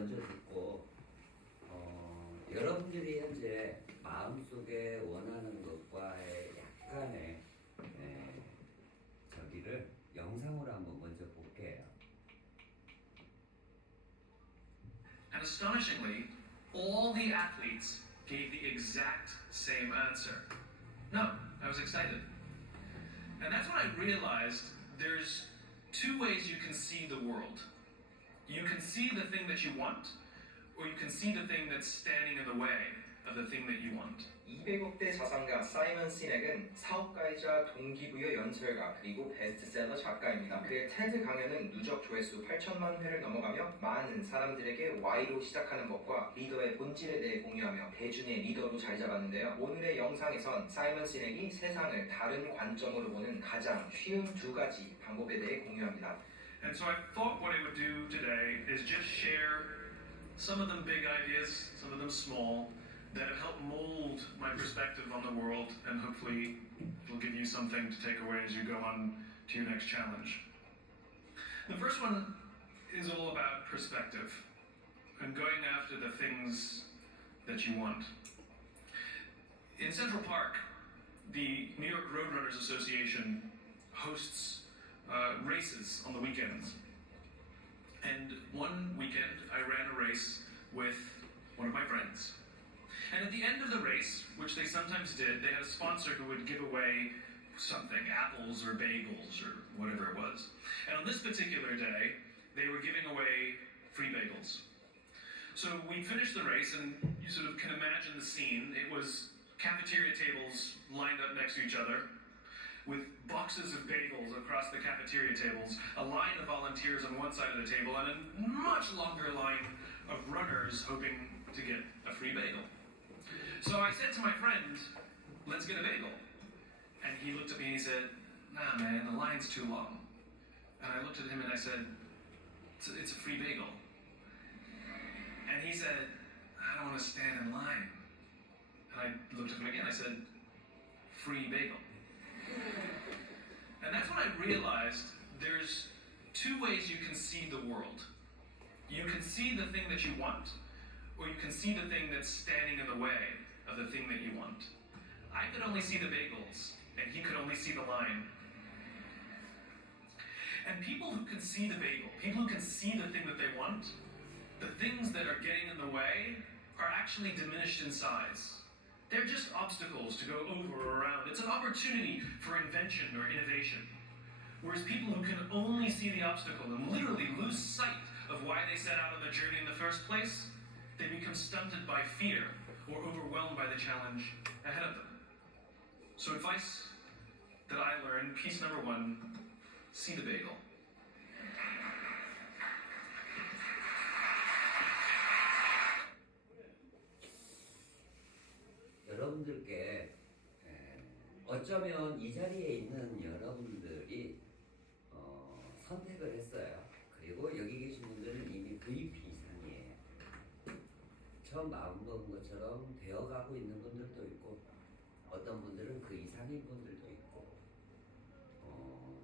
먼저 듣고 여러분들이 현재 마음속에 원하는 것과의 약간의 저기를 영상으로 한번 먼저 볼게요. And astonishingly, all the athletes gave the exact same answer. No, I was excited. And that's when I realized there's two ways you can see the world. You can see the thing that you want, or you can see the thing that's standing in the way of the thing that you want. 200억대 자산가 사이먼 시넥은 사업가이자 동기부여 연설가 그리고 베스트셀러 작가입니다. 그의 테드 강연은 누적 조회수 8천만 회를 넘어가며 많은 사람들에게 Y로 시작하는 법과 리더의 본질에 대해 공유하며 대중의 리더로 자리 잡았는데요. 오늘의 영상에선 사이먼 시넥이 세상을 다른 관점으로 보는 가장 쉬운 두 가지 방법에 대해 공유합니다. And so I thought what I would do today is just share some of them big ideas, some of them small, that have helped mold my perspective on the world, and hopefully will give you something to take away as you go on to your next challenge. The first one is all about perspective and going after the things that you want. In Central Park, the New York Roadrunners Association hosts races on the weekends. And one weekend I ran a race with one of my friends. And at the end of the race, which they sometimes did, they had a sponsor who would give away something, apples or bagels or whatever it was. And on this particular day, they were giving away free bagels. So we finished the race, and you sort of can imagine the scene. It was cafeteria tables lined up next to each other, with boxes of bagels across the cafeteria tables, a line of volunteers on one side of the table, and a much longer line of runners hoping to get a free bagel. So I said to my friend, let's get a bagel. And he looked at me and he said, nah man, the line's too long. And I looked at him and I said, it's a free bagel. And he said, I don't want to stand in line. And I looked at him again, I said, free bagel. And that's when I realized there's two ways you can see the world. You can see the thing that you want, or you can see the thing that's standing in the way of the thing that you want. I could only see the bagels, and he could only see the line. And people who can see the bagel, people who can see the thing that they want, the things that are getting in the way are actually diminished in size. They're just obstacles to go over or around. It's an opportunity for invention or innovation. Whereas people who can only see the obstacle and literally lose sight of why they set out on the journey in the first place, they become stunted by fear or overwhelmed by the challenge ahead of them. So advice that I learned, piece number one, see the bagel. 여러분들께 어쩌면 이 자리에 있는 여러분들이 선택을 했어요. 그리고 여기 계신 분들은 이미 VP 이상이에요. 처음 마음먹은 것처럼 되어가고 있는 분들도 있고 어떤 분들은 그 이상인 분들도 있고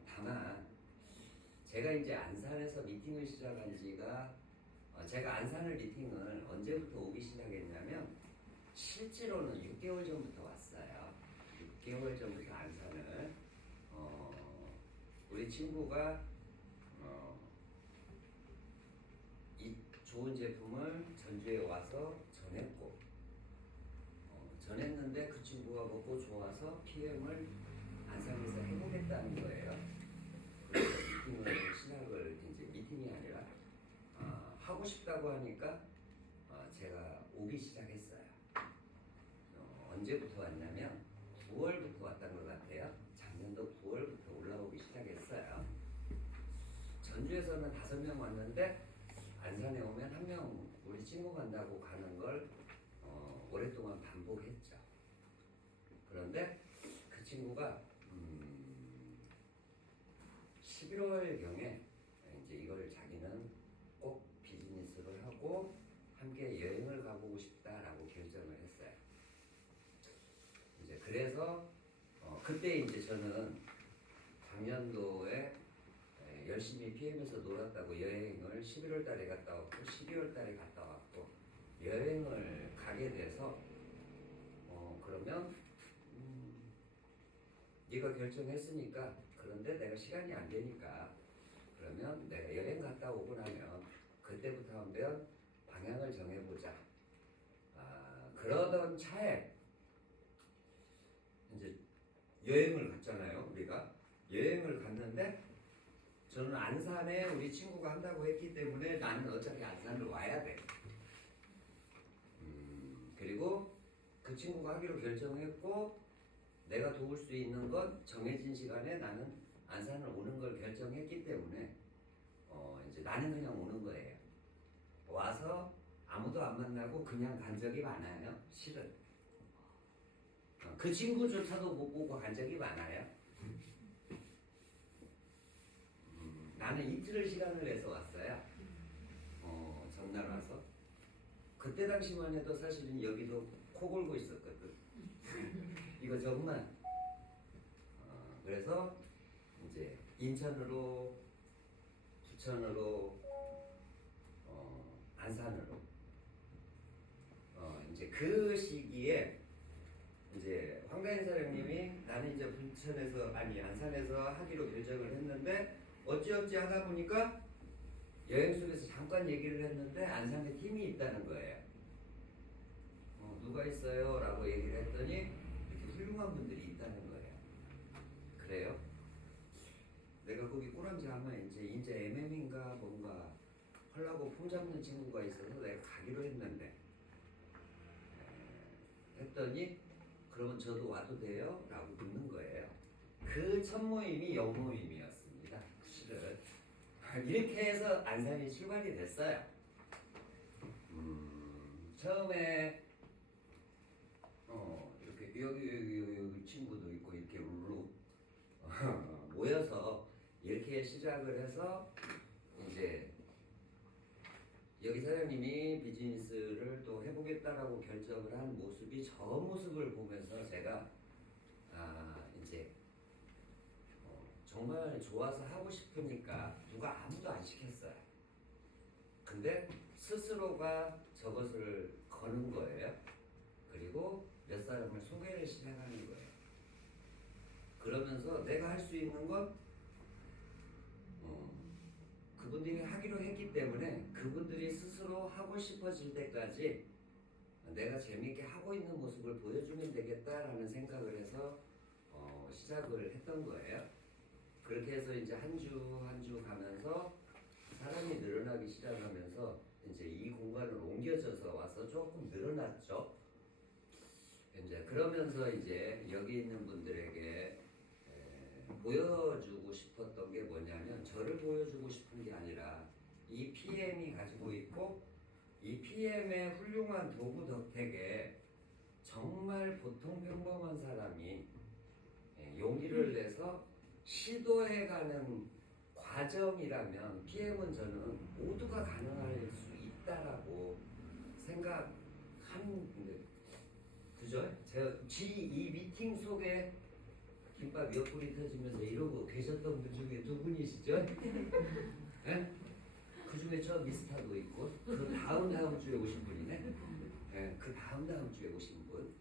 다만 제가 이제 안산에서 미팅을 시작한 지가 제가 안산을 미팅을 언제부터 오기 시작했냐면 실제로는 6개월 전부터 왔어요. 6개월 전부터 안산을 우리 친구가 이 좋은 제품을 전주에 와서 전했고 전했는데 그 친구가 먹고 좋아서 PM을 안산에서 해보겠다는 거예요. 그래서 미팅을 시작을 이제 미팅이 아니라 하고 싶다고 하니까 제가 오기 시작했어요. 언제부터 왔냐면 9월부터 왔던 것 같아요. 작년도 9월부터 올라오기 시작했어요. 전주에서는 5명 왔는데 안산에 오면 1명 우리 친구 간다고 가는 걸 오랫동안 반복했죠. 그런데 그 친구가 11월경에 이제 이걸 자기는 꼭 비즈니스를 하고 함께 여행을 가보고 싶다라고 결정을 했어요. 이제 그래서 그때 이제 저는 작년도에 열심히 PM에서 놀았다고 여행을 11월 달에 갔다 왔고 12월 달에 갔다 왔고 여행을 가게 돼서 그러면 네가 결정했으니까 그런데 내가 시간이 안 되니까 그러면 내가 여행 갔다 오고 나면 그때부터 한번 방향을 정해보자. 그러던 차에 이제 여행을 갔잖아요. 우리가 여행을 갔는데 저는 안산에 우리 친구가 한다고 했기 때문에 나는 어차피 안산을 와야 돼. 그리고 그 친구가 하기로 결정했고 내가 도울 수 있는 건 정해진 시간에 나는 안산을 오는 걸 결정했기 때문에 이제 나는 그냥 오는 거예요. 와서 아무도 안 만나고 그냥 간 적이 많아요. 실은 그 친구조차도 못 보고 간 적이 많아요. 나는 이틀을 시간을 내서 왔어요. 전날 와서 그때 당시만 해도 사실은 여기도 코 골고 있었거든. 이거 정말 그래서 이제 인천으로 부천으로 안산으로 이제 그 시기에 이제 황가인 사장님이 나는 이제 부천에서 아니 안산에서 하기로 결정을 했는데 어찌어찌 하다 보니까 여행 속에서 잠깐 얘기를 했는데 안산에 팀이 있다는 거예요. 누가 있어요? 라고 얘기를 했더니 이렇게 훌륭한 분들이 있다는 거예요. 그래요? 내가 거기 꼬랑지 하면 이제 MM인가 뭔가 하려고 폼 잡는 친구가 있어서 내가 가기로 했는데 했더니 그러면 저도 와도 돼요? 라고 묻는 거예요. 그 첫 모임이 영모임이었습니다. 실은 이렇게 해서 안산이 출발이 됐어요. 처음에 이렇게 여기 친구도 있고 이렇게 룰루 모여서 이렇게 시작을 해서 이제 여기 사장님이 비즈니스를 또 해보겠다라고 결정을 한 모습이 저 모습을 보면서 제가 이제 정말 좋아서 하고 싶으니까 누가 아무도 안 시켰어요. 근데 스스로가 저것을 거는 거예요. 그리고 몇 사람을 소개를 시작하는 거예요. 그러면서 내가 할 수 있는 건 그분들이 하기로 했기 때문에 그분들이 스스로 하고 싶어질 때까지 내가 재밌게 하고 있는 모습을 보여주면 되겠다라는 생각을 해서 시작을 했던 거예요. 그렇게 해서 이제 한 주 한 주 가면서 사람이 늘어나기 시작하면서 이제 이 공간을 옮겨져서 와서 조금 늘어났죠. 이제 그러면서 이제 여기 있는 분들에게 보여주고 싶었던 게 뭐냐면 저를 보여주고 싶은 게 아니라 이 PM이 가지고 있고 이 PM의 훌륭한 도구 덕택에 정말 보통 평범한 사람이 용기를 내서 시도해가는 과정이라면 PM은 저는 모두가 가능할 수 있다라고 생각하는데 그죠? 제가 이 미팅 속에 김밥 옆구리 터지면서 이러고 계셨던 분 중에 두 분이시죠? 네? 그 중에 저 미스터도 있고 그 다음 주에 오신 분이네. 네, 그 다음 주에 오신 분.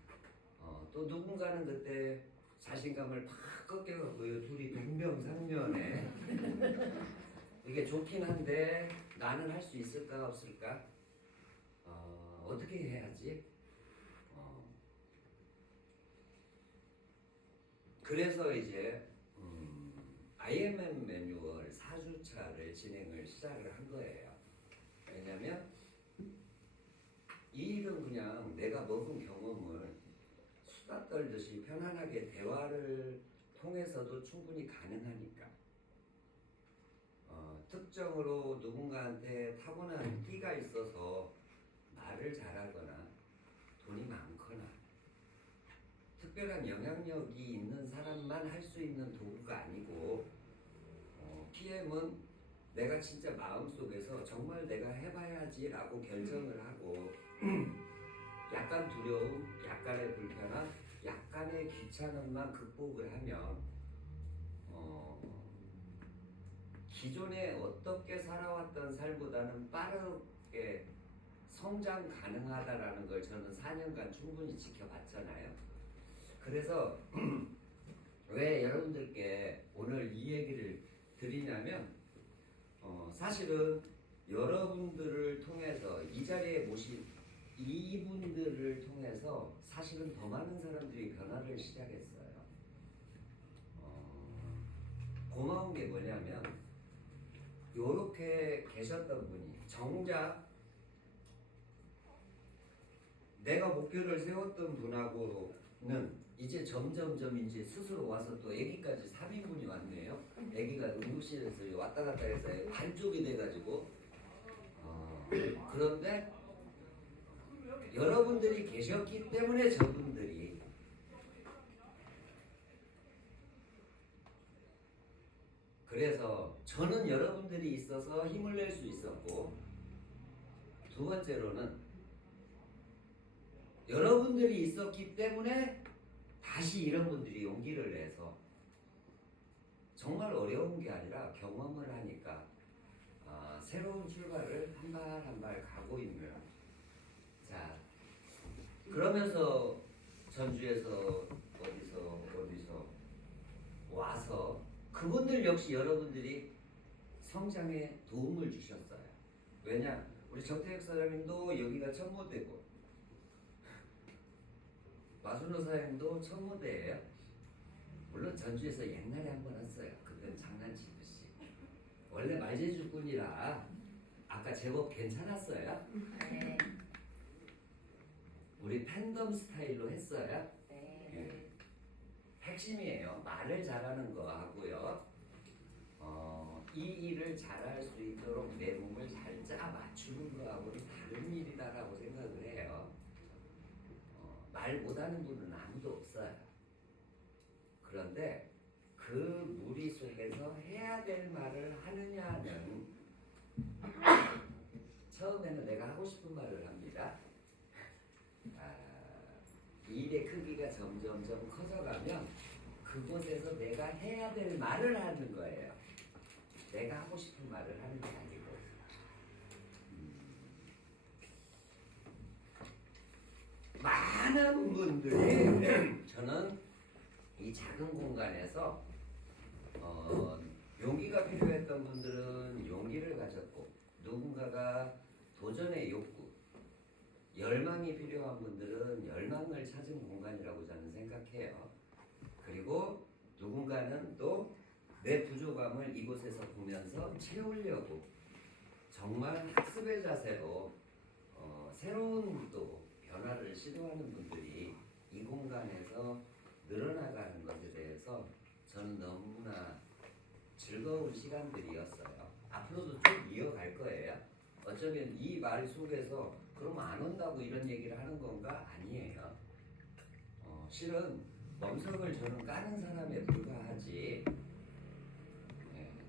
또 누군가는 그때 자신감을 팍 꺾여갖고요. 둘이 동병상련에 이게 좋긴 한데 나는 할 수 있을까 없을까? 어떻게 해야지? 그래서 이제 IMM 매뉴얼 4주차를 진행을 시작을 한 거예요. 왜냐면 이 일은 그냥 내가 먹은 경험을 수다 떨듯이 편안하게 대화를 통해서도 충분히 가능하니까 특정으로 누군가한테 타고난 끼가 있어서 말을 잘하거나 돈이 많거나 특별한 영향력이 있는 사람만 할 수 있는 도구가 아니고 PM은 내가 진짜 마음속에서 정말 내가 해봐야지라고 결정을 하고 약간 두려움, 약간의 불편함, 약간의 귀찮음만 극복을 하면 기존에 어떻게 살아왔던 삶보다는 빠르게 성장 가능하다라는 걸 저는 4년간 충분히 지켜봤잖아요. 그래서 왜 여러분들께 오늘 이 얘기를 드리냐면 사실은 여러분들을 통해서 이 자리에 모신 이분들을 통해서 사실은 더 많은 사람들이 변화를 시작했어요. 고마운 게 뭐냐면 요렇게 계셨던 분이 정작 내가 목표를 세웠던 분하고는 이제 점점점 이제 스스로 와서 또 아기까지 3인분이 왔네요. 아기가 응급실에서 왔다 갔다 해서 반쪽이 돼가지고 그런데 여러분들이 계셨기 때문에 저분들이 그래서 저는 여러분들이 있어서 힘을 낼 수 있었고 두 번째로는 여러분들이 있었기 때문에 다시 이런 분들이 용기를 내서 정말 어려운 게 아니라 경험을 하니까 새로운 출발을 한 발 한 발 가고 있는 자 그러면서 전주에서 어디서 와서 그분들 역시 여러분들이 성장에 도움을 주셨어요. 왜냐 우리 정태혁 사장님도 여기가 첫 무대고 마순호 사장님도 첫 무대예요. 물론 전주에서 옛날에 한 번 했어요. 그때는 장난치듯이. 원래 말제주꾼이라 아까 제법 괜찮았어요. 네. 우리 팬덤 스타일로 했어요. 네. 예. 핵심이에요. 말을 잘하는 거 하고요. 이 일을 잘할 수 있도록 내 몸을 잘 짜 맞추는 거하고는 다른 일이다라고 생각을 해요. 말 못하는 분은 아무도 없어요. 그런데 그 무리 속에서 해야 될 말을 하느냐는 처음에는 내가 하고 싶은 말을 합니다. 일의 크기가 점점점 커져가면 그곳에서 내가 해야 될 말을 하는 거예요. 내가 하고 싶은 말을 하는 게 아니고. 많은 분들이 저는 이 작은 공간에서 용기가 필요했던 분들은 용기를 가졌고 누군가가 도전의 욕구, 열망이 필요한 분들은 열망을 찾은 공간이라고 저는 생각해요. 그리고 누군가는 또 내 부족함을 이곳에서 보면서 채우려고 정말 학습의 자세로 새로운 또 변화를 시도하는 분들이 이 공간에서 늘어나가는 것에 대해서 저는 너무나 즐거운 시간들이었어요. 앞으로도 좀 이어갈 거예요. 어쩌면 이 말 속에서 그럼 안 온다고 이런 얘기를 하는 건가? 아니에요. 실은 멍석을 저는 까는 사람에 불과하지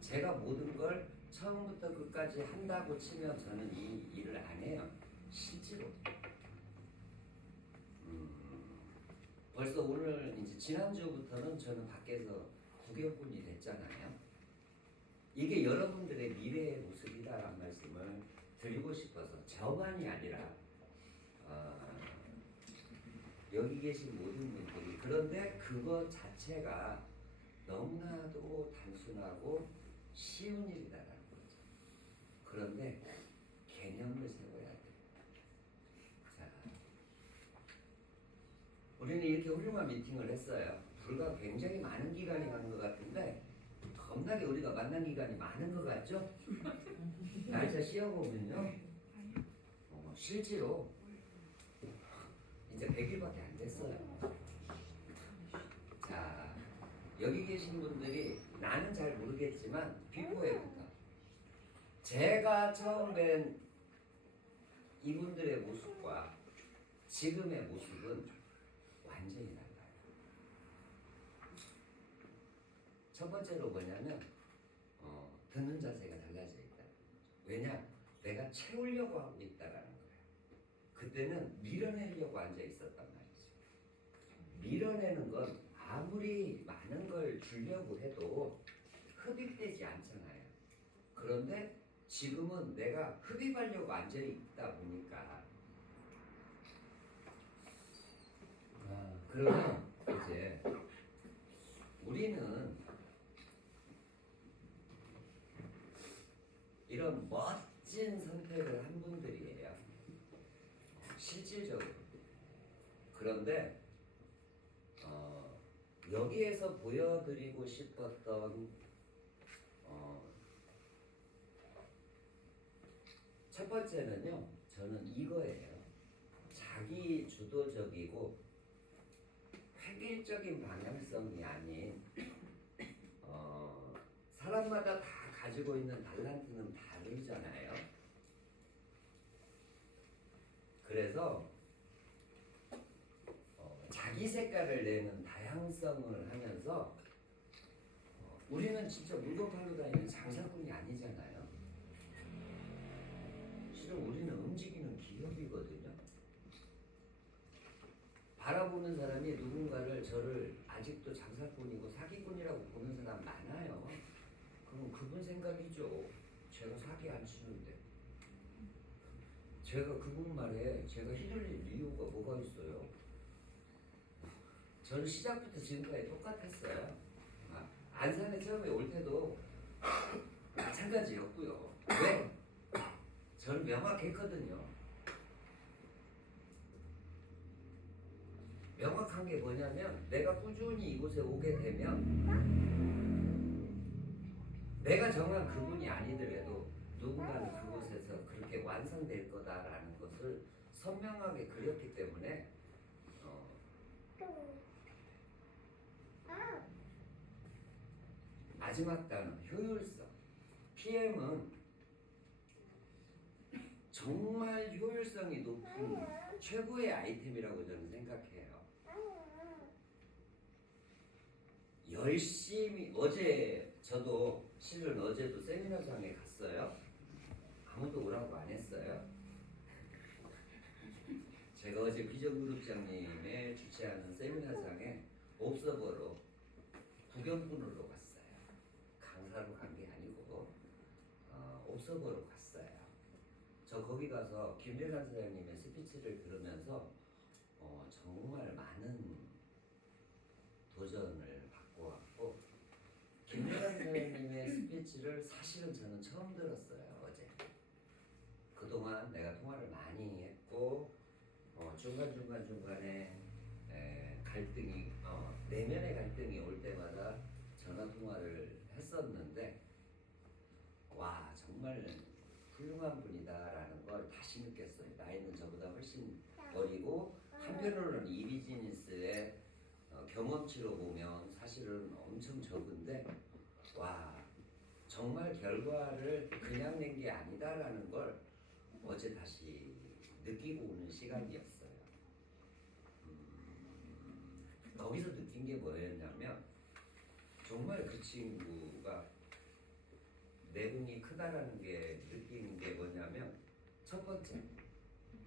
제가 모든 걸 처음부터 끝까지 한다고 치면 저는 이 일을 안 해요. 실제로. 벌써 오늘 이제 지난주부터는 저는 밖에서 구경꾼이 됐잖아요. 이게 여러분들의 미래의 모습이다라는 말씀을 드리고 싶어서 저만이 아니라 여기 계신 모든 분들이 그런데 그것 자체가 너무나도 단순하고 쉬운 일이다라는 거죠. 그런데 개념을 세워야 돼요. 자, 우리는 이렇게 훌륭한 미팅을 했어요. 불과 굉장히 많은 기간이 간 것 같은데 겁나게 우리가 만난 기간이 많은 것 같죠? 날짜 씌어보면요 실제로 이제 100일밖에 안 됐어요. 자, 여기 계신 분들이 나는 잘 모르겠지만 비포에부터 제가 처음 뵌 이분들의 모습과 지금의 모습은 완전히 달라요. 첫 번째로 뭐냐면 듣는 자세가 달라져 있다. 왜냐? 내가 채우려고 하고 있다라는 거예요. 그때는 밀어내려고 앉아 있었단 말이죠. 밀어내는 건 아무리 많은 걸 주려고 해도 흡입되지 않잖아요. 그런데 지금은 내가 흡입하려고 앉아 있다 보니까 그러면 이제 우리는 이런 멋진 선택을 한 분들이에요. 실질적으로. 그런데 여기에서 보여드리고 싶었던 첫 번째는요, 저는 이거예요. 자기 주도적이고 획일적인 방향성이 아닌 사람마다 다 가지고 있는 달란트는 다르잖아요. 그래서 자기 색깔을 내는 다양성을 하면서 우리는 진짜 물건 팔고 다니는 장사꾼이 아니잖아요. 실은 우리는 움직이는 기업이거든요. 바라보는 사람이 누군가를 저를 아직도 장사꾼이고 사기꾼이라고 보는 사람 많아요. 그럼 그분 생각이죠. 제가 사기 안 치는데. 제가 그분 말에 제가 휘둘릴 이유가 뭐가 있어요? 저는 시작부터 지금까지 똑같았어요. 안산에 처음에 올 때도 마찬가지였고요. 왜? 저는 명확했거든요. 명확한 게 뭐냐면 내가 꾸준히 이곳에 오게 되면 내가 정한 그분이 아니더라도 누군가는 그곳에서 그렇게 완성될 거다라는 것을 선명하게 그렸기 때문에 마지막 단어 효율성. PM은 정말 효율성이 높은 최고의 아이템이라고 저는 생각해요. 열심히 저도 실은 어제도 세미나장에 갔어요. 아무도 오라고 안 했어요. 제가 어제 비전그룹장님의 주최하는 세미나장에 옵서버로 구경꾼으로 갔어요. 강사로 간 게 아니고 옵서버로 갔어요. 저 거기 가서 김대란 사장님의 스피치를 들으면서 정말 많은 도전을 받고 왔고 김대란 사장님의 스피치를 사실은 저는 처음 들었어요. 어제. 그동안 내가 통화를 많이 했고 중간에 갈등이 내면의 갈등이 올 때마다 전화 통화를 했었는데 와 정말 훌륭한 분이다라는 걸 다시 느꼈어요. 나이는 저보다 훨씬 어리고 한편으로는 이 비즈니스의 경험치로 보면 사실은 엄청 적은데 와 정말 결과를 그냥 낸 게 아니다라는 걸 어제 다시 느끼고 오는 시간이었어요. 거기서 느낀 게 뭐였냐면 정말 그 친구가 내공이 크다라는 게 느끼는 게 뭐냐면 첫 번째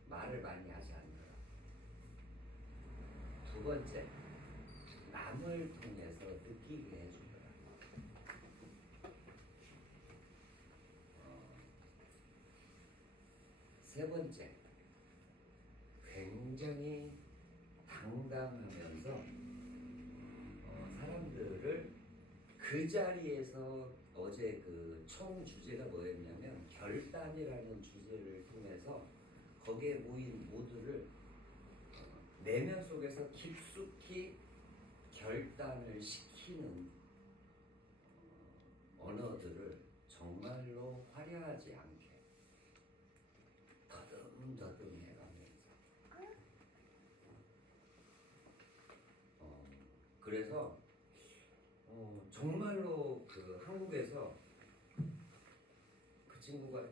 말을 많이 하지 않더라. 두 번째 남을 통해서 느끼게 해주더라. 세 번째 굉장히 당당하면서 사람들을 그 자리에서 어제 그 총 주제가 뭐였냐면 결단이라는 주제를 통해서 거기에 모인 모두를 내면 속에서 깊숙이 결단을 시키는 언어들을 정말로 화려하지 않게 더듬더듬 해가면서 그래서 정말로 그 한국에서 그 친구가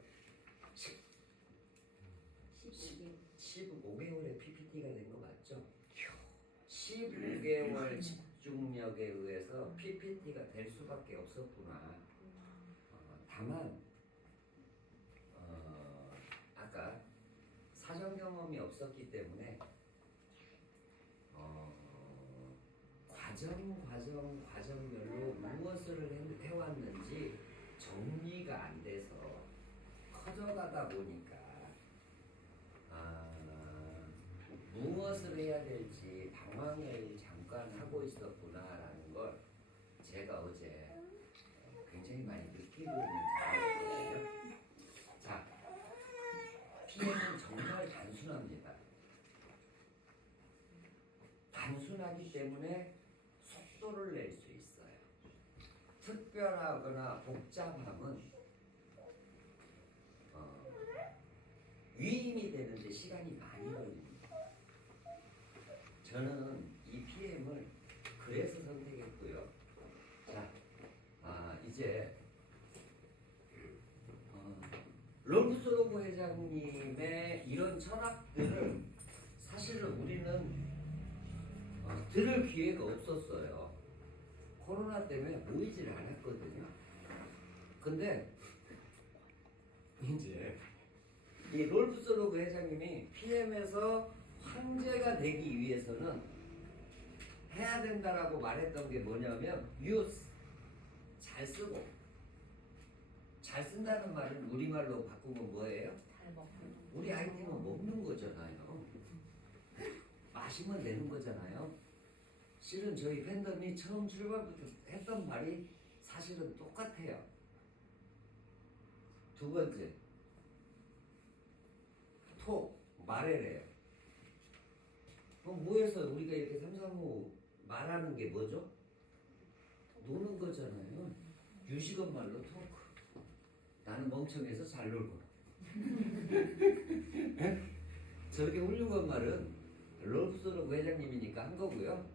15개월의 PPT가 된 거 맞죠? 15개월 집중력에 의해서 PPT가 될 수밖에 없었구나. 다만 아까 사전 경험이 없었기 때문에 과정별로 무엇을 해왔는지 정리가 안 돼서 커져가다 보니까 무엇을 해야 될지 방황을 잠깐 하고 있었구나라는 걸 제가 어제 굉장히 많이 느끼고 있는 상황이에요. 자, PM은 정말 단순합니다. 단순하기 때문에 속도를 낼 수 있어요. 특별하거나 복잡함은 위임이 되는데 시간이 많이 걸립니다. 저는 이 PM을 그래서 선택했고요. 자, 이제 롤프 소로브 회장님의 이런 철학들을 사실은 우리는 들을 기회가 없었어요. 코로나 때문에 모이질 않았거든요. 근데 이제 이 롤프 소로브 회장님이 PM에서 황제가 되기 위해서는 해야 된다라고 말했던 게 뭐냐면 use 잘 쓰고, 잘 쓴다는 말은 우리말로 바꾸면 뭐예요? 우리 아이템은 먹는 거잖아요. 마시면 되는 거잖아요. 실은 저희 팬덤이 처음 출발부터 했던 말이 사실은 똑같아요. 두 번째, 말해래요. 그럼 뭐해서 우리가 이렇게 삼삼오오 말하는 게 뭐죠? 노는 거잖아요. 유식은 말로 토크. 나는 멍청해서 잘 놀고. 저렇게 훌륭한 말은 롤프 소로브 회장님이니까 한 거고요.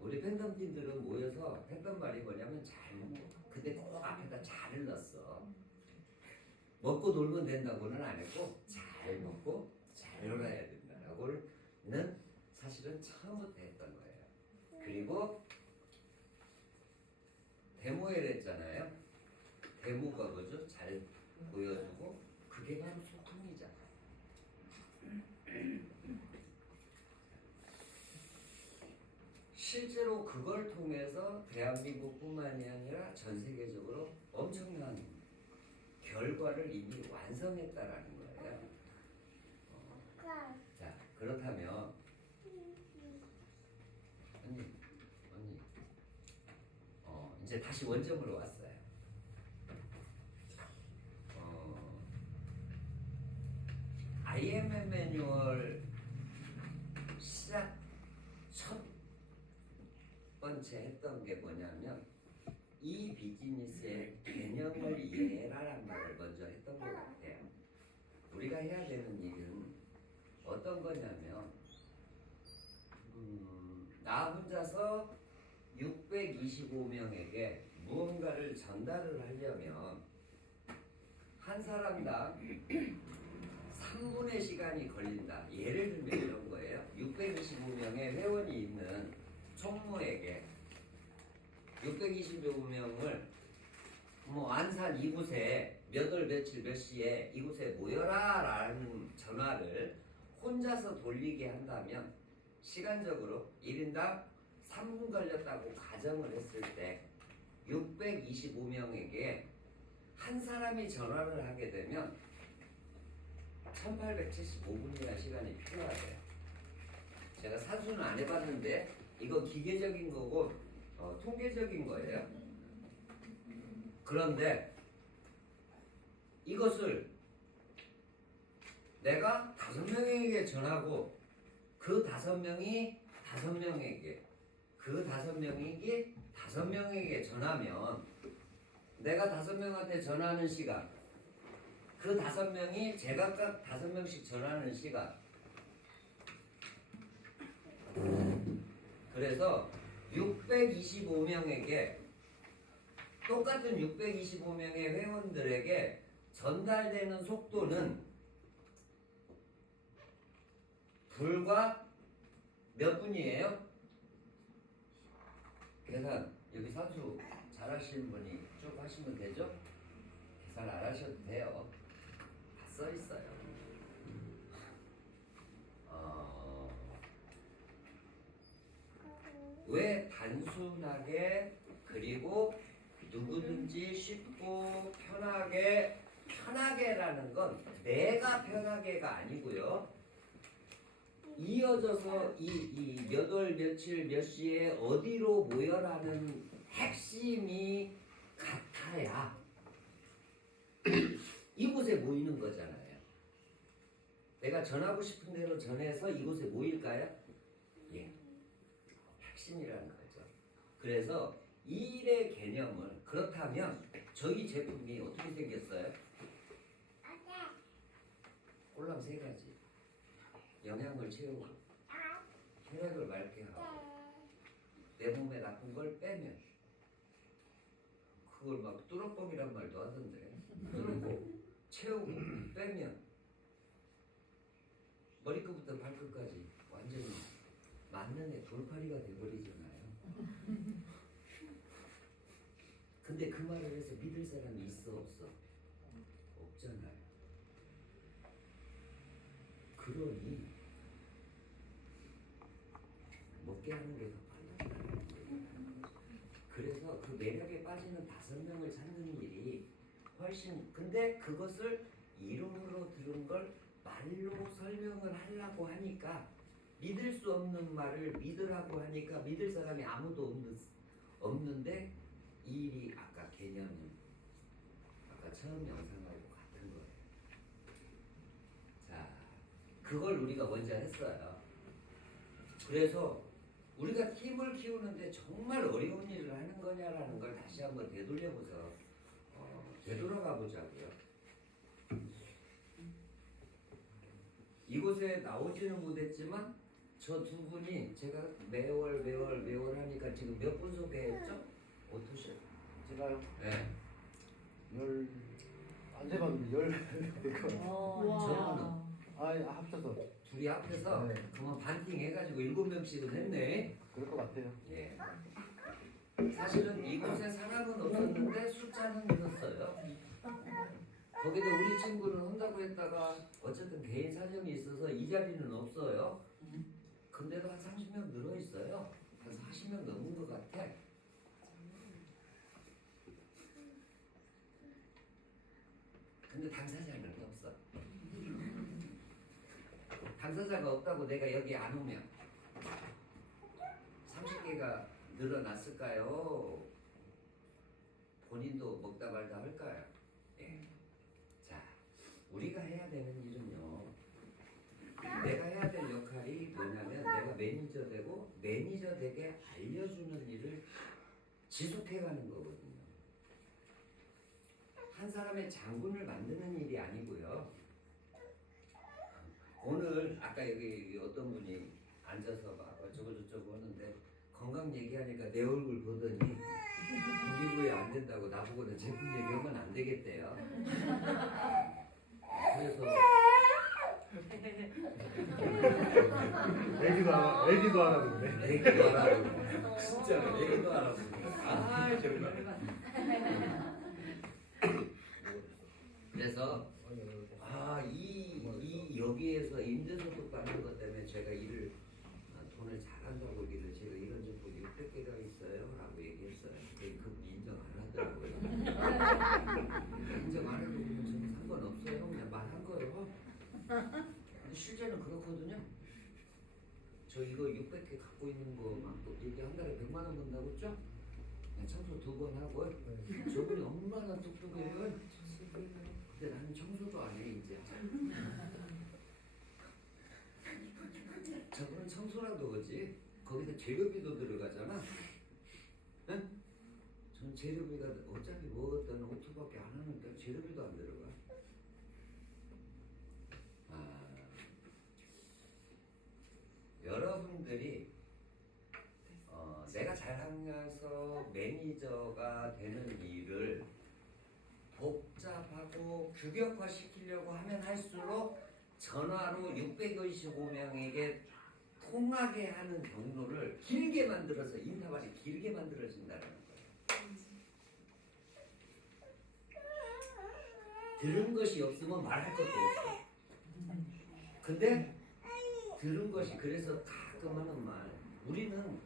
우리 팬덤팀들은 모여서 했던 말이 뭐냐면 잘 먹고, 근데 꼭 앞에다 잘을 넣었어. 먹고 놀면 된다고는 안 했고 잘 먹고 잘 놀아야 된다라고는 사실은 처음부터 했던 거예요. 그리고 데모를 했잖아요. 데모가 뭐죠? 잘 보여주고 그게 바로 소통이잖아요. 실제로 그걸 통해서 대한민국뿐만이 아니라 전 세계적으로 엄청난 결과를 이미 완성했다라는 거예요. 자, 그렇다면 언니, 이제 다시 원점으로 왔어요. IMM 매뉴얼 시작 첫 번째 했던 게 뭐냐면 이 비즈니스의 개념을 이해해라라는 말을 먼저 했던 것 같아요. 우리가 해야 되는 일은 어떤 거냐면 나 혼자서 625명에게 무언가를 전달을 하려면 한 사람당 3분의 시간이 걸린다. 예를 들면 이런 거예요. 625명의 회원이 있는 총무에게 625명을 안산 이곳에 몇 월 며칠 몇 시에 이곳에 모여라 라는 전화를 혼자서 돌리게 한다면 시간적으로 1인당 3분 걸렸다고 가정을 했을 때 625명에게 한 사람이 전화를 하게 되면 1875분이라는 시간이 필요하대요. 제가 산수는 안 해봤는데 이거 기계적인 거고 통계적인 거예요. 그런데 이것을 내가 5명에게 전하고 그 5명이 5명에게 그 5명에게 5명에게 전하면 내가 5명한테 전하는 시간 그 5명이 제각각 5명씩 전하는 시간 그래서 625명에게 똑같은 625명의 회원들에게 전달되는 속도는 불과 몇 분이에요? 계산 여기 산수 잘하시는 분이 쭉 하시면 되죠? 계산 안 하셔도 돼요. 다 써 있어요. 왜 단순하게 그리고 누구든지 쉽고 편하게라는 건 내가 편하게가 아니고요. 이어져서 이 몇 월 며칠 몇 시에 어디로 모여라는 핵심이 같아야 이곳에 모이는 거잖아요. 내가 전하고 싶은 대로 전해서 이곳에 모일까요? 예. 핵심이라는 거죠. 그래서 일의 개념을 그렇다면 저희 제품이 어떻게 생겼어요? 꼴랑 세 가지. 영양을 채우고 혈액을 맑게 하고 내 몸에 나쁜 걸 빼면 그걸 막 뚜러뻥이란 말도 하던데 뚫고 채우고 빼면 머리끝부터 발끝까지 완전히 맞는 애 돌팔이가 돼버리잖아요. 근데 그 말을 해서 믿을 사람이 있어 없어? 없잖아요. 그러니 먹게 하는 게 더 빨랐다는 거예요. 그래서 그 매력에 빠지는 5명을 찾는 일이 훨씬 근데 그것을 이름으로 들은 걸 말로 설명을 하려고 하니까 믿을 수 없는 말을 믿으라고 하니까 믿을 사람이 아무도 없는데 이 일이 아까 개념은 아까 처음 영상하고 같은 거예요. 자, 그걸 우리가 먼저 했어요. 그래서 우리가 팀을 키우는데 정말 어려운 일을 하는 거냐라는 걸 다시 한번 되돌려보자. 되돌아가 보자고요. 이곳에 나오지는 못했지만 저 두 분이 제가 매월 하니까 지금 몇 분 소개했죠? 어떠셔? 제가요? 네. 안 세봤는데 저분은 합쳐서 둘이 합해서 네. 그만 반팅 해가지고 7명씩은 했네. 그럴 것 같아요. 예. 사실은 이곳에 사람은 없었는데 숫자는 늘었어요. 거기도 우리 친구는 혼자고 했다가 어쨌든 개인 사정이 있어서 이 자리는 없어요. 근데도 한 30명 늘어 있어요. 한 40명 넘은 것 같아. 근데 당사자는 없어. 당사자가 없다고 내가 여기 안 오면 30개가 늘어났을까요? 본인도 먹다 말다 할까요? 예. 자, 우리가 해야 되는 일은요. 내가 해야 될 역할이 뭐냐면 내가 매니저 되고 매니저 되게 알려주는 일을 지속해가는 거거든요. 한 사람의 장군을 만드는 일이 아니고요. 오늘 아까 여기 어떤 분이 앉아서 막 어쩌고저쩌고 하는데 건강 얘기하니까 내 얼굴 보더니 동기부여 안 된다고 나보고는 제품 얘기하면 안 되겠대요. 그래서 애기도 하라고 그래. 얘기도 하라고 진짜로 얘기도 하라고 아 정말. 그래서 이 여기에서 임대소득 받는 것 때문에 제가 일을 돈을 잘한다고 얘기를 제가 이런 제품 600개가 있어요 라고 얘기했어요. 그분이 인정 안 하더라고요. 인정 안 해도 저는 상관없어요. 그냥 말한 거예요. 근데 실제는 그렇거든요. 저 이거 600개 갖고 있는 거 막 얘기 한 달에 100만 원 번다고 했죠? 청소 2번 하고 저분이 얼마나 똑똑해요. 근데 나는 청소도 안 해 이제. 저분은 청소라도 하지. 거기다 재료비도 들어가잖아. 응? 저는 재료비가 어차피 먹었던 오토밖에 안 하니까 재료비도 안 들어가. 여러분들이 내가 잘하면서 매니저가 되는 일을 복잡하고 규격화 시키려고 하면 할수록 전화로 625명에게 통하게 하는 경로를 길게 만들어서 인터벌이 길게 만들어진다는 거예요. 들은 것이 없으면 말할 것도 없어. 근데 들은 것이 그래서 가끔 하는 말 우리는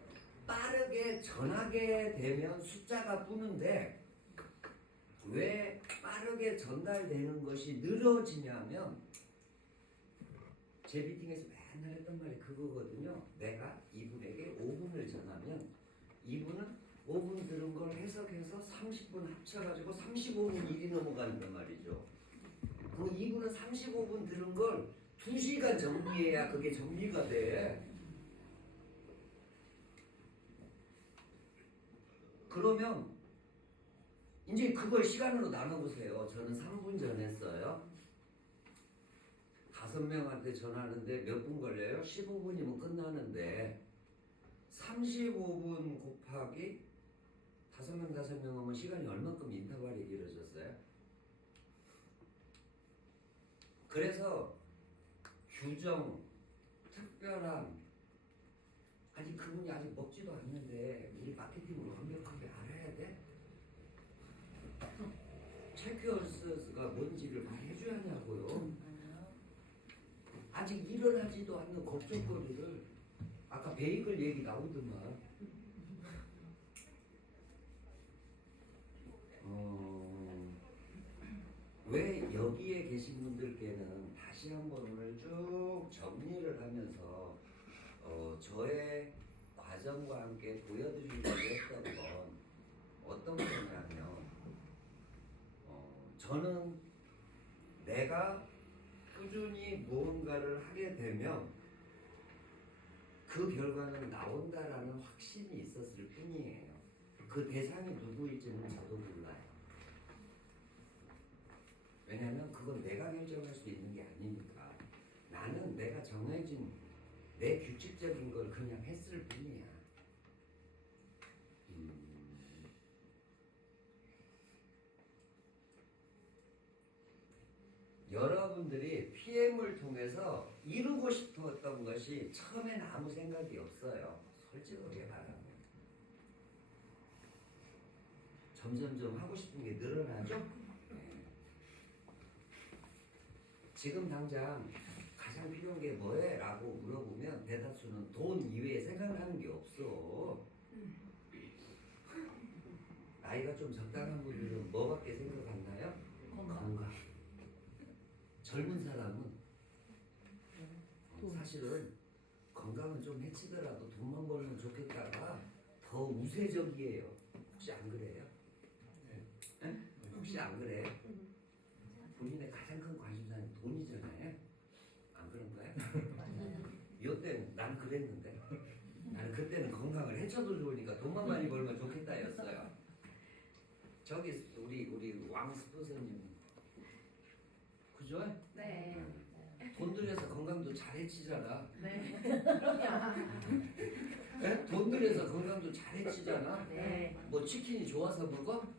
빠르게 전하게 되면 숫자가 뿌는데 왜 빠르게 전달되는 것이 늘어지냐면 제 미팅에서 맨날 했던 말이 그거거든요. 내가 이분에게 5분을 전하면 이분은 5분 들은 걸 해석해서 30분 합쳐가지고 35분 일이 넘어가는 말이죠. 그럼 이분은 35분 들은 걸 2시간 정리해야 그게 정리가 돼. 그러면 이제 그걸 시간으로 나눠보세요. 저는 3분 전했어요. 5명한테 전하는데 몇 분 걸려요? 15분이면 끝나는데 35분 곱하기 5명 하면 시간이 얼마큼 인터벌이 길어졌어요? 그래서 규정, 특별함, 아니 그분이 아직 먹지도 않는데 우리 마케팅을 완벽하게 알아야 돼? 체크어스가 뭔지를 말해줘야 하냐고요. 아직 일어나지도 않는 걱정거리를 아까 베이글 얘기 나오더만 왜 여기에 계신 분들께는 다시 한번 오늘 쭉 정리를 하면서 저의 과정과 함께 보여드리려고 했던 건 어떤 거냐면 저는 내가 꾸준히 무언가를 하게 되면 그 결과는 나온다라는 확신이 있었을 뿐이에요. 그 대상이 누구일지는 저도 몰라요. 왜냐하면 그건 내가 결정할 수 있는 게 아니니까. 나는 내가 정해진 내 규칙적인 걸 그냥 했을 뿐이야. 여러분들이 PM을 통해서 이루고 싶었던 것이 처음엔 아무 생각이 없어요. 솔직하게 말하면. 점점점 하고 싶은 게 늘어나죠? 네. 지금 당장 가장 필요한 게 뭐해? 라고 물어보면 대다수는 돈 이외에 생각나는 게 없어. 나이가 좀 적당한 분들은 뭐밖에 생각 안 나요? 건강. 젊은 사람은 사실은 건강은 좀 해치더라도 돈만 벌면 좋겠다가 더 우세적이에요. 혹시 안 그래요? 네? 혹시 안 그래요? 본인의 가장 큰 관심사는 돈이잖아요. 안 그런가요? 이때는 난 그랬는데 나는 그때는 건강을 해쳐도 좋으니까 돈만 많이 벌면 좋겠다였어요. 저기 우리 왕 스포서님 그죠? 네. 돈 들여서 건강도 잘 해치잖아. 네. 그럼요. 네? 돈 들여서 건강도 잘 해치잖아. 네. 뭐 치킨이 좋아서 먹어?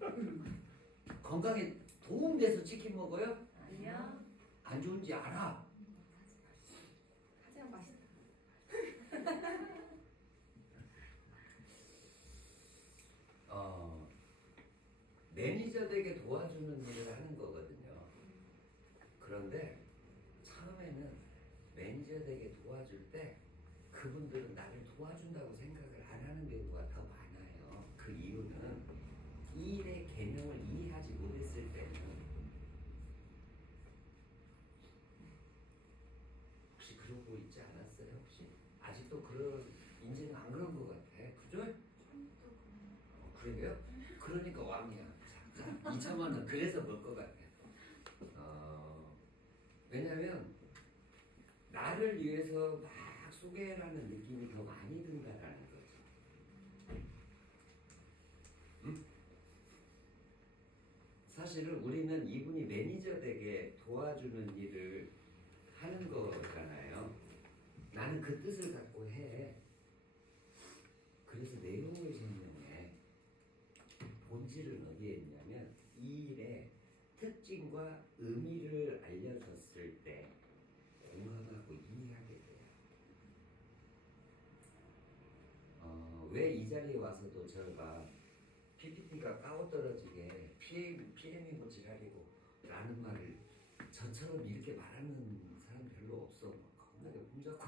건강에 도움돼서 치킨 먹어요? 아니요. 안 좋은지 알아. 하지만 맛있다. 매니저에게 도와주는 일을 하는 거거든요. 그런데 처음에는 매니저에게 도와줄 때 그분들은 나를 도와준다고 생각을 안 하는 경우가 더 많아요. 그 이유는 이 일의 개념을 이해하지 못했을 때는 혹시 그러고 있지 않았어요? 혹시 아직도 그런 인지는 안 그런 것 같아. 그죠? 그래요? 그러니까 왕이야. 자, 2천만원 그래서 벌 것 같아. 왜냐면 나를 위해서 막 소개라는 느낌이 더 많이 든다라는 거죠. 응? 사실은 우리는 이분이 매니저에게 도와주는 일을 하는 거잖아요. 나는 그 뜻을 갖고 해. 그래서 내용을 설명해. 본질은 어디에 있냐면 이 일의 특징과 의미를 알려줬을 때 공감하고 이해하게 돼요. 왜 이 자리에 와서도 제가 PPT가 까고떨어지게 PM이 뭐 지랄이고 라는 말을 저처럼 이렇게 말하는 사람 별로 없어. 겁나게 혼자고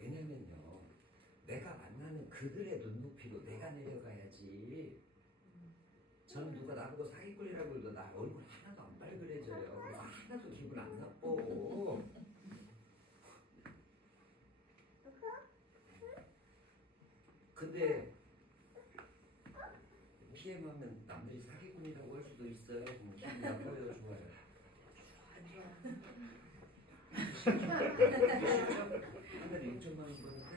왜냐면요 내가 만나는 그 그들의 눈높이로 내가 내려가야지. 저는 누가 나보고 사기꾼이라고 해도 나 얼굴 하나도 안 빨개져요. 그래서 하나도 기분 안 나빠. 근데 PM하면 남들이 사기꾼이라고 할 수도 있어요. 그럼 기분 나빠요, 좋아요? 한 달에 6천만 원 버는데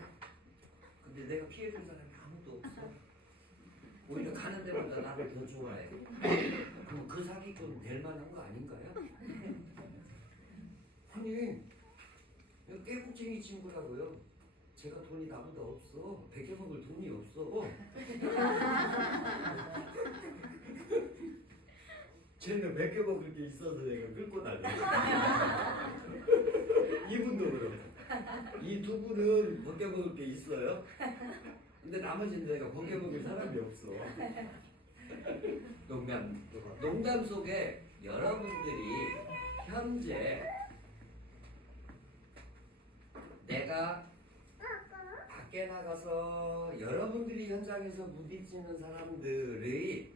근데 내가 피해준 사람이 아무도 없어. 오히려 가는 데마다 나를 더 좋아해. 그럼 그 사기꾼 될 만한 거 아닌가요? 아니 이거 깨국쟁이 친구라고요. 제가 돈이 나보다 없어. 베껴먹을 돈이 없어. 쟤는 베껴먹을 게 있어서 내가 끌고 다녀. 이분도 그렇고. 이 두 분은 베껴먹을 게 있어요. 근데 나머지는 내가 베껴먹을 사람이 없어. 농담 속에 여러분들이 현재 내가 밖에 나가서 여러분들이 현장에서 부딪히는 사람들의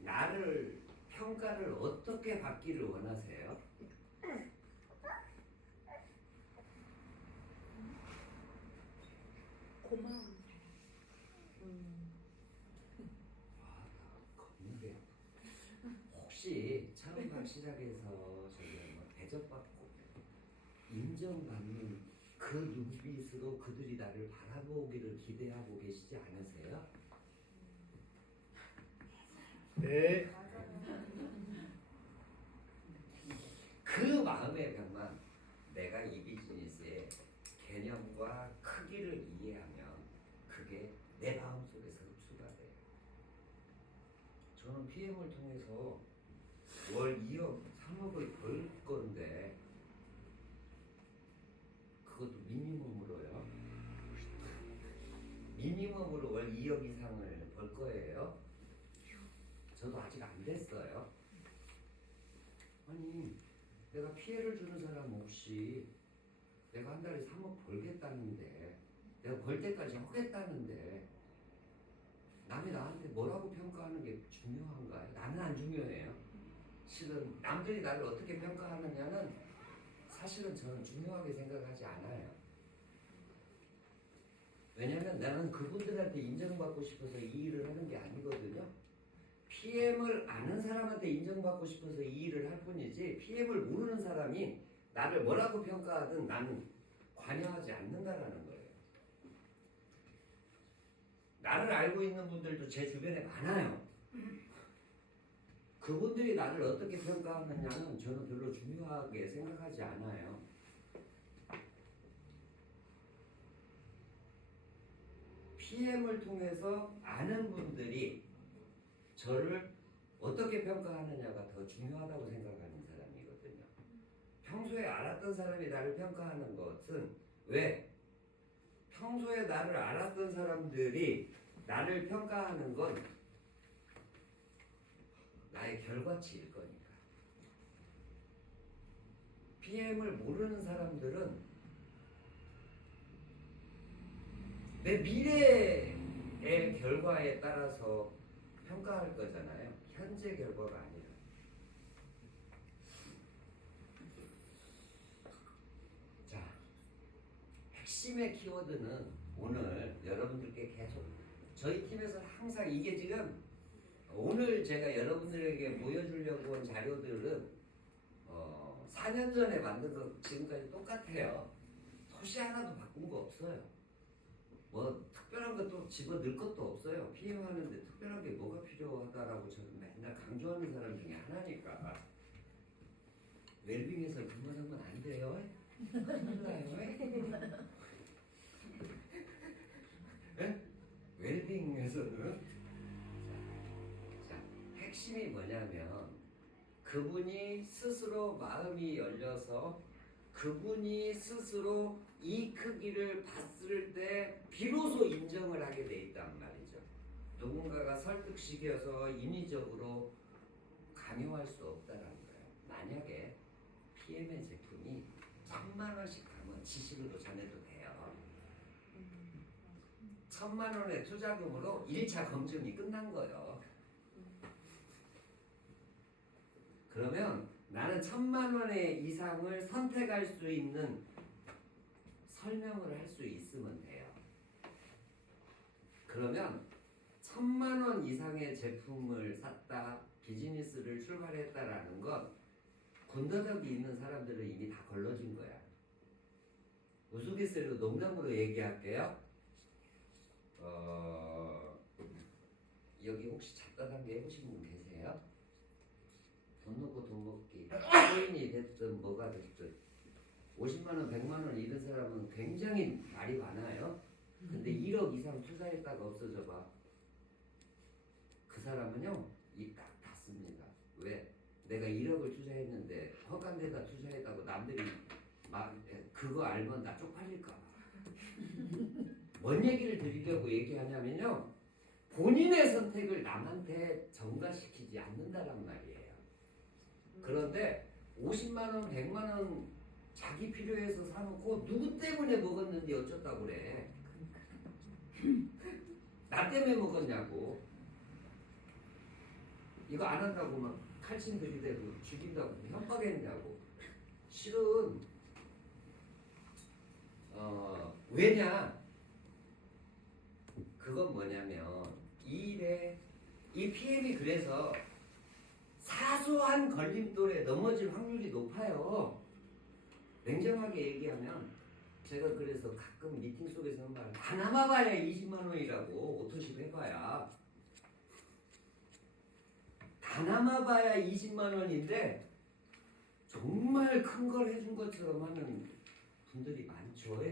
나를 평가를 어떻게 받기를 원하세요? 고마워. 겁는데 혹시 처음 막 시작해서 저기 뭐 대접받고 인정받는 그 눈빛으로 그들이 나를 바라보기를 기대하고 계시지 않으세요? 네. 그 마음의 병만 내가 이 비즈니스의 개념과 크기를 이해하면 그게 내 마음속에서 흡수가 돼요. 저는 PM을 통해서 월 2억, 3억을 벌 건데 그것도 미니멈으로요. 미니멈으로 월 2억 이상을 벌 거예요. 저도 아직 안 됐어요. 아니 내가 피해를 주는 사람 혹시 내가 한 달에 3억 벌겠다는데 내가 벌 때까지 하겠다는데 남이 나한테 뭐라고 평가하는 게 중요한가요? 나는 안 중요해요. 실은 남들이 나를 어떻게 평가하느냐는 사실은 저는 중요하게 생각하지 않아요. 왜냐면 나는 그분들한테 인정받고 싶어서 이 일을 하는 게 아니거든요. PM을 아는 사람한테 인정받고 싶어서 이 일을 할 뿐이지 PM을 모르는 사람이 나를 뭐라고 평가하든 나는 관여하지 않는다라는 거예요. 나를 알고 있는 분들도 제 주변에 많아요. 그분들이 나를 어떻게 평가하느냐는 저는 별로 중요하게 생각하지 않아요. PM을 통해서 아는 분들이 저를 어떻게 평가하느냐가 더 중요하다고 생각하는 사람이거든요. 평소에 알았던 사람이 나를 평가하는 것은 왜? 평소에 나를 알았던 사람들이 나를 평가하는 건 나의 결과치일 거니까. PM을 모르는 사람들은 내 미래의 결과에 따라서 평가할 거잖아요. 현재 결과가 아니라. 자, 핵심의 키워드는 오늘 여러분들께 계속 저희 팀에서 항상 이게 지금 오늘 제가 여러분들에게 보여주려고 한 자료들은 4년 전에 만든 거 지금까지 똑같아요. 토시 하나도 바꾼 거 없어요. 뭐 특별한 것도 집어넣을 것도 없어요. PM하는데 특별한 게 뭐가 필요하다라고 저는 맨날 강조하는 사람 중에 하나니까. 웰빙에서 그만하면 안 돼요. 큰일 나요. 네? 웰빙에서는 자, 핵심이 뭐냐면 그분이 스스로 마음이 열려서 그분이 스스로 이 크기를 봤을 때 비로소 인정을 하게 돼 있단 말이죠. 누군가가 설득시켜서 인위적으로 강요할 수 없다는 거예요. 만약에 PM의 제품이 1000만 원씩 하면 지식으로 전해도 돼요. 1,000만 원의 투자금으로 1차 검증이 끝난 거예요. 그러면 나는 1,000만 원의 이상을 선택할 수 있는 설명을 할 수 있으면 돼요. 그러면 1,000만 원 이상의 제품을 샀다, 비즈니스를 출발했다라는 건 군더더기 있는 사람들은 이미 다 걸러진 거야. 우스갯소리로 농담으로 얘기할게요. 여기 혹시 잡다단계 해보신 분 계세요? 돈 넣고 돈 먹기, 코인이 됐든 뭐가 됐든 50만 원, 100만 원 이런 사람은 굉장히 말이 많아요. 근데 1억 이상 투자했다가 없어져 봐. 그 사람은요, 입 딱 닫습니다. 왜? 내가 1억을 투자했는데 허간 데다 투자했다고 남들이 막 그거 알면 나 쪽팔릴까 봐. 뭔 얘기를 드리려고 얘기하냐면요, 본인의 선택을 남한테 전가시키지 않는다란 말이에요. 그런데 50만 원, 100만 원 자기 필요해서 사놓고 누구 때문에 먹었는데 어쩌다고 그래. 나 때문에 먹었냐고. 이거 안 한다고 막 칼침 들이대고 죽인다고 협박했냐고. 실은 왜냐? 그건 뭐냐면 이 PM이 그래서 사소한 걸림돌에 넘어질 확률이 높아요. 냉정하게 얘기하면 제가 그래서 가끔 미팅 속에서 하는 말, 다 남아봐야 20만 원이라고. 오토십 해봐야 다 남아봐야 20만 원인데 정말 큰 걸 해준 것처럼 하는 분들이 많죠.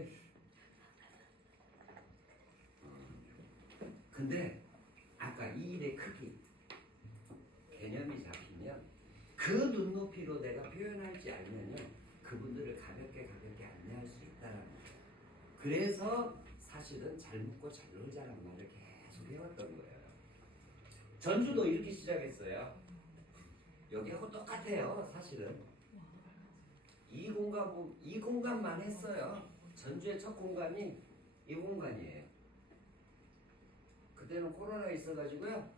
근데 아까 이 일의 크기, 개념이 잡히면 그 눈높이로 내가 표현할지 알면요, 그분들을 가볍게 안내할 수 있다라는 거예요. 그래서 사실은 잘 먹고 잘 놀자라는 말을 계속 해왔던 거예요. 전주도 이렇게 시작했어요. 여기하고 똑같아요. 사실은 이 공간만 했어요. 전주의 첫 공간이 이 공간이에요. 그때는 코로나 있어가지고요,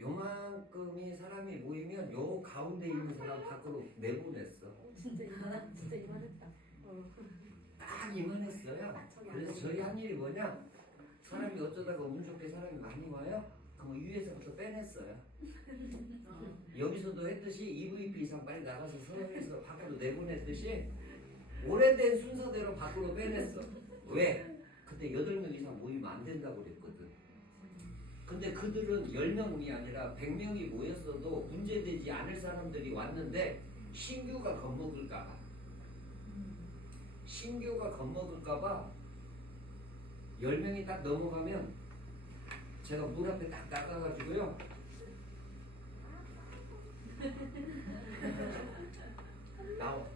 요만큼이 사람이 모이면 요 가운데 있는 사람 밖으로 내보냈어. 진짜 이만했다. 딱 이만했어요. 그래서 저희 한 일이 뭐냐, 사람이 어쩌다가 운 좋게 사람이 많이 와요? 그럼 위에서부터 빼냈어요. 여기서도 했듯이 EVP 이상 빨리 나가서 서울에서 밖으로 내보냈듯이 오래된 순서대로 밖으로 빼냈어. 왜? 그때 8명 이상 모이면 안 된다고 그랬거든. 근데 그들은 10명이 아니라 100명이 모였어도 문제되지 않을 사람들이 왔는데 신규가 겁먹을까봐. 신규가 겁먹을까봐 10명이 딱 넘어가면 제가 문 앞에 딱 나가가지고요, 나와.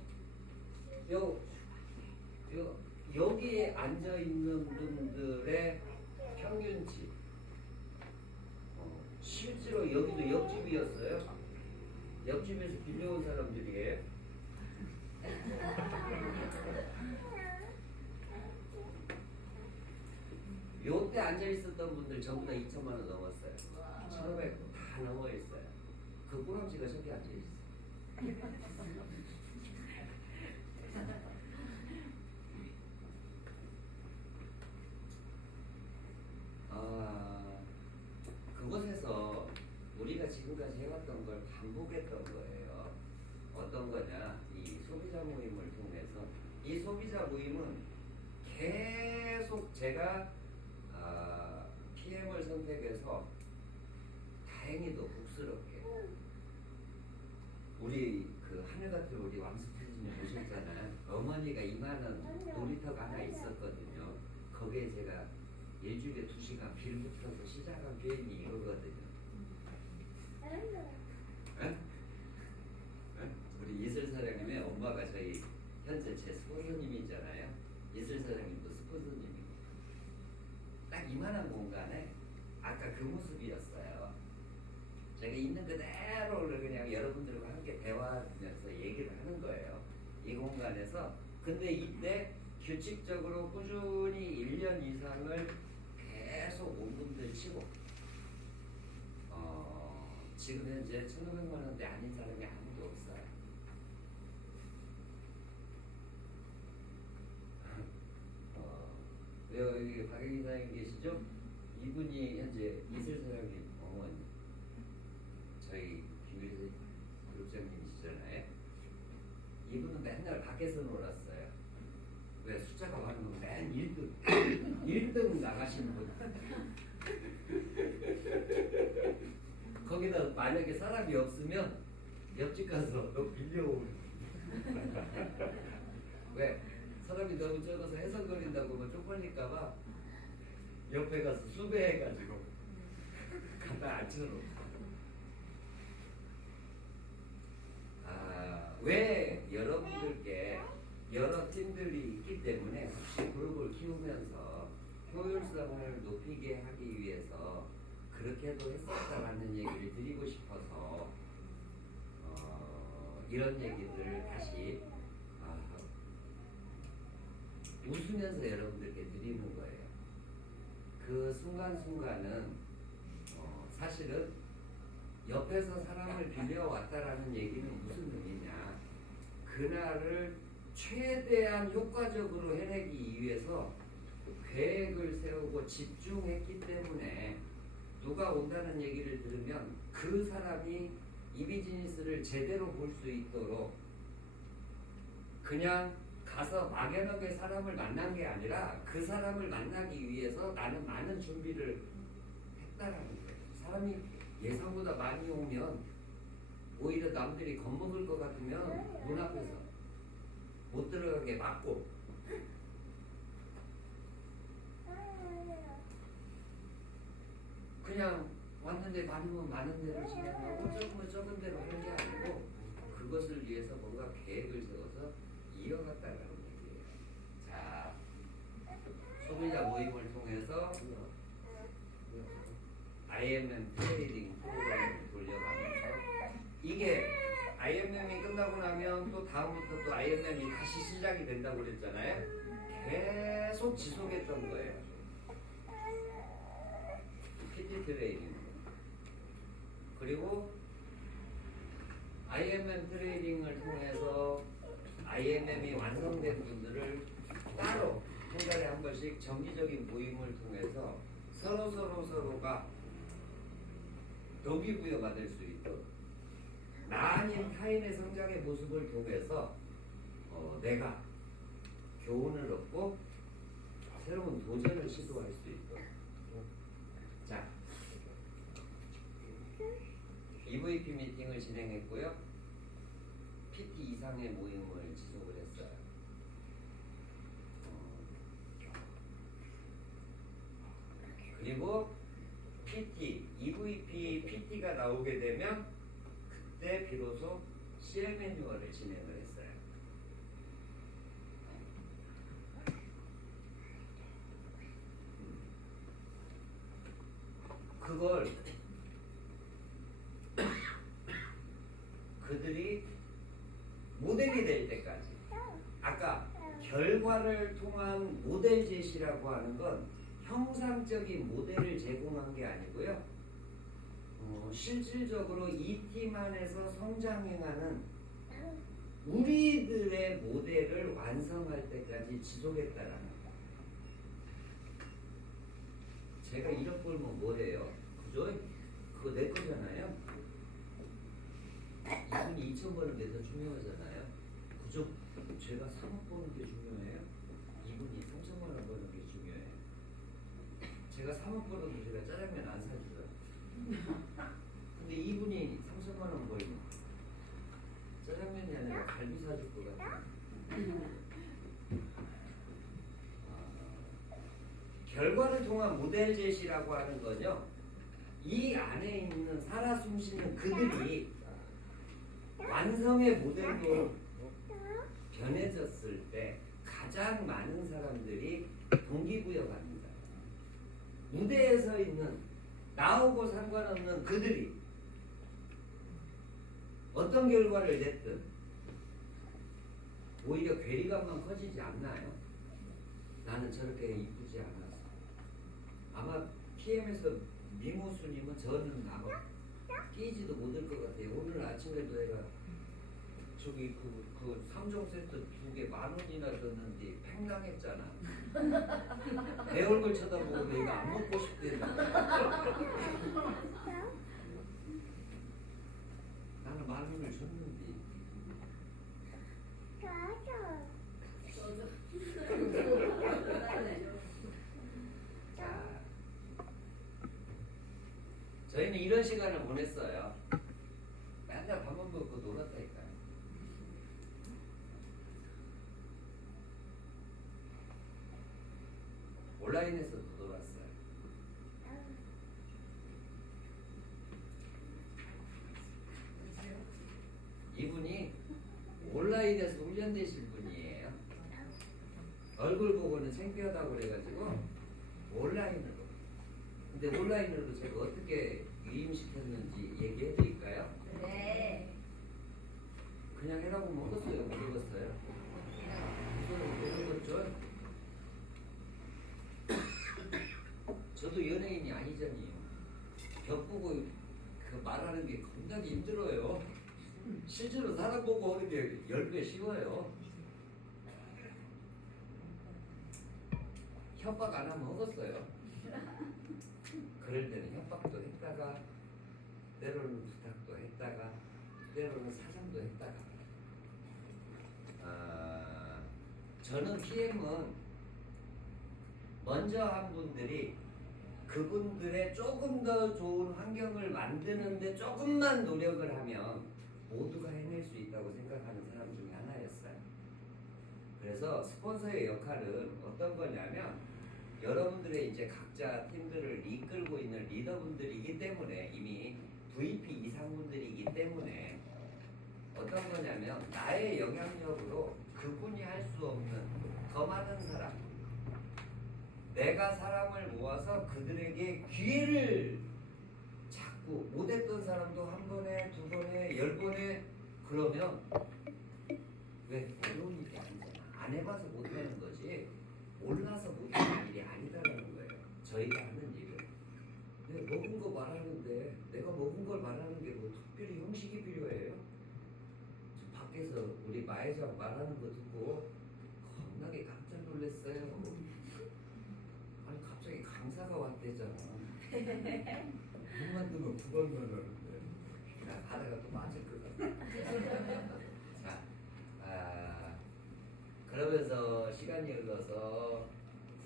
여기에 앉아있는 분들의 평균치, 실제로 여기도 옆집이었어요. 옆집에서 빌려온 사람들이에요. 요때 앉아있었던 분들 전부 다 2천만 원 넘었어요. 1,500 다 넘어있어요. 그 꾸럼지가 저기 앉아있어요. 그곳에서 우리가 지금까지 해왔던 걸 반복했던 거예요. 어떤 거냐, 이 소비자 모임을 통해서. 이 소비자 모임은 계속 제가 PM을 선택해서 다행히도 복스럽게 우리 그 하늘같은 우리 왕수표님 보셨잖아요. 어머니가 이만한 놀이터가 하나 있었거든요. 거기에 제가 일주일에 2시간 빌 붙어서 시작한 비행이 이거거든요. 우리 이슬사장님의 엄마가 저희 현재 제 스폰서님이잖아요. 이슬사장님도 스폰서님이고. 딱 이만한 공간에 아까 그 모습이었어요. 제가 있는 그대로를 그냥 여러분들과 함께 대화하면서 얘기를 하는 거예요. 이 공간에서. 근데 이때 규칙적으로 꾸준히 1년 이상을 계속 온분들 치고 지금 현재 1,500만 원대 아닌 사람이 아무도 없어요. 왜 여기 박 이사님 계시죠? 이분이 현재 이슬 사장님 어머니, 저희 김일세 교육장님이시잖아요. 이분은 맨날 밖에서 놀았어요. 왜 숫자가 많으면 맨 1등 1등 나가시는 분. 거기다 만약에 사람이 없으면 옆집 가서 너 빌려오는. 왜? 사람이 너무 적어서 해석거린다고 뭐 쪽팔릴까봐 옆에 가서 수배해가지고 갖다 앉혀놓고. 왜 여러분들께 여러 팀들이 있기 때문에 혹시 그룹을 키우면서 효율성을 높이게 하기 위해서 그렇게도 했었다라는 얘기를 드리고 싶어서 이런 얘기들 다시 웃으면서 여러분들께 드리는 거예요. 그 순간순간은 사실은 옆에서 사람을 빌려왔다라는 얘기는 무슨 의미냐, 그날을 최대한 효과적으로 해내기 위해서 계획을 세우고 집중했기 때문에 누가 온다는 얘기를 들으면 그 사람이 이 비즈니스를 제대로 볼 수 있도록 그냥 가서 막연하게 사람을 만난 게 아니라 그 사람을 만나기 위해서 나는 많은 준비를 했다라는 거예요. 사람이 예상보다 많이 오면 오히려 남들이 겁먹을 것 같으면 문 앞에서 못 들어가게 막고, 그냥 왔는데 많으면 많은 대로 진행하고 적으면 적은 대로 하는 게 아니고 그것을 위해서 뭔가 계획을 세워서 이어갔다라는 얘기예요. 자, 소비자 모임을 통해서 IMM 트레이딩 프로그램을 돌려가면서, 이게 IMM이 끝나고 나면 또 다음부터 또 IMM이 다시 시작이 된다고 그랬잖아요. 계속 지속했던 거예요. PT 트레이딩. 그리고 IMM 트레이딩을 통해서 IMM이 완성된 분들을 따로 한 달에 한 번씩 정기적인 모임을 통해서 서로가 동기부여가 될 수 있도록, 나 아닌 타인의 성장의 모습을 통해서 내가 교훈을 얻고 새로운 도전을 시도할 수 있도록. 자, EVP 미팅을 진행했고요. PT 이상의 모임을 지속을 했어요. 그리고 PT, EVP, PT가 나오게 되면 그때 비로소 CL 매뉴얼을 진행을 했어요. 그걸 그들이 모델이 될 때까지, 아까 결과를 통한 모델 제시라고 하는 건 형상적인 모델을 제공한 게 아니고요, 실질적으로 이 팀 안에서 성장해가는 우리들의 모델을 완성할 때까지 지속했다라는 거예요. 제가 1억 벌면 뭐래요? 그죠? 그거 내 거잖아요. 이분이 2천 버는 게 더 중요하잖아요. 그죠? 제가 3억 버는 게 중요해요? 이분이 3천만 원 버는 게 중요해요? 제가 3억 벌어도 제가 짜장면 안 사주죠. 근데 이분이 3천만 원 벌면 짜장면이 아니라 갈비 사줄 것 같아요. 결과를 통한 모델 제시라고 하는 거죠. 이 안에 있는 살아 숨쉬는 그들이 완성의 모델로 변해졌을 때 가장 많은 사람들이 동기부여갑니다. 무대에 서 있는 나오고 상관없는 그들이 어떤 결과를 냈든 오히려 괴리감만 커지지 않나요? 나는 저렇게 이쁘지 않았어. 아마 PM에서 미모수님은 저는 아마 끼지도 못할 것 같아요. 오늘 아침에도 내가 저기 그 3종 세트 2개 10,000원이나 줬는데 팽당했잖아. 내 얼굴 쳐다보고 내가 안 먹고 싶대. 나는 10,000원을 줬는데. 자, 저희는 이런 시간을 보냈어요. 맨날 밥만 먹고 놀았다니까요. 온라인에서도 놀았어요. 이분이 온라인에서 훈련되신 분이에요. 얼굴 보고는 창피하다고 그래가지고 온라인으로. 근데 온라인으로 제가 어떻게 유임시켰는지 얘기해 드릴까요? 네. 그냥 해라고 먹었어요? 못 먹었어요? 이거는 못 먹었죠? 저도 연예인이 아니잖아요. 벽보고 그 말하는 게 겁나게 힘들어요. 실제로 사람 보고 하는 게 10배 쉬워요. 협박 안 하면 먹었어요. 그럴 때는 협박도 했다가 때로는 부탁도 했다가 때로는 사정도 했다가 저는 PM은 먼저 한 분들이 그분들의 조금 더 좋은 환경을 만드는데 조금만 노력을 하면 모두가 해낼 수 있다고 생각하는 사람 중에 하나였어요. 그래서 스폰서의 역할은 어떤 거냐면 여러분들의 이제 각자 팀들을 이끌고 있는 리더분들이기 때문에 이미 VP 이상분들이기 때문에 어떤 거냐면 나의 영향력으로 그분이 할 수 없는 더 많은 사람, 내가 사람을 모아서 그들에게 기회를 자꾸 못했던 사람도 한 번에, 두 번에, 10번에 그러면 왜 어려운 일이 아니잖아. 안 해봐서 못하는 거지 몰라서 못하는 일이 아니다라는 거예요. 저희가 하는 일은 내가 먹은 거 말하는데 내가 먹은 걸 말하는 게 뭐 특별히 형식이 필요해요? 저 밖에서 우리 마회장 말하는 거 듣고 겁나게 깜짝 놀랐어요. 아니 갑자기 강사가 왔대잖아. 눈만 뜨면 9번만 하는데 나 가다가 또 맞을 것 같아. 자, 그러면서 시간이 흘러서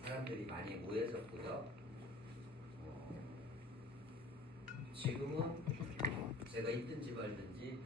사람들이 많이 모여졌고요. 지금은 제가 있든지 말든지